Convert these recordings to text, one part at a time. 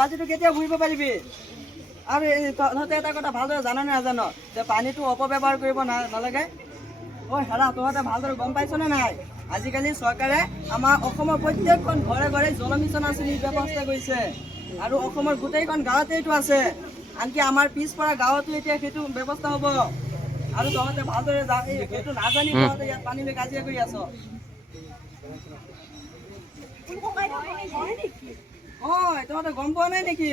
বাজিটো কেতিয়া বুঝিব পাৰিবি আৰু তহঁতে এটা কথা ভালদৰে জানা নে নাজানো যে পানীটো অপব্যৱহাৰ কৰিব নালাগে। ঐ হেৰা তহঁতে ভালদৰে গম পাইছনে নাই? আজিকালি চৰকাৰে আমাৰ অসমৰ প্ৰত্যেকখন ঘৰে ঘৰে জল মিছন আঁচনিৰ ব্যৱস্থা কৰিছে আৰু অসমৰ গোটেইখন গাঁৱতে এইটো আছে। আনকি আমাৰ পিছপৰা গাঁৱতো এতিয়া সেইটো ব্যৱস্থা হ'ব আৰু তহঁতে ভালদৰে সেইটো নাজানি তহঁতে ইয়াত পানী লৈ কাজিয়া কৰি আছ। তহঁতে গম পোৱা নাই নেকি?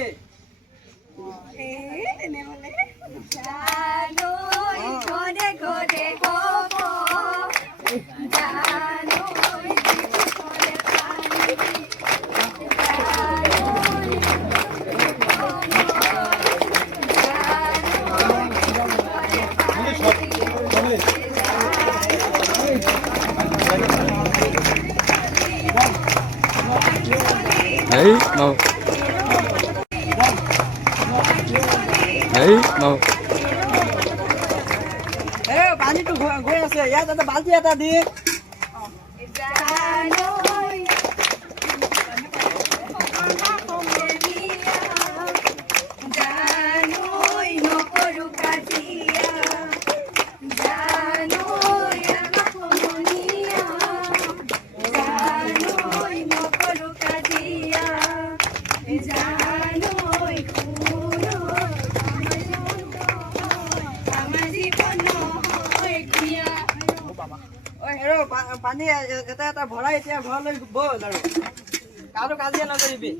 Đấy, màu. Đấy, màu. পানীটো গৈ আছে ইয়াত এটা বাল্টি এটা দি পানী এটা এটা ভৰাই এতিয়া ঘৰলৈ ব'ল আৰু কাৰো কাজিয়া নকৰিবি।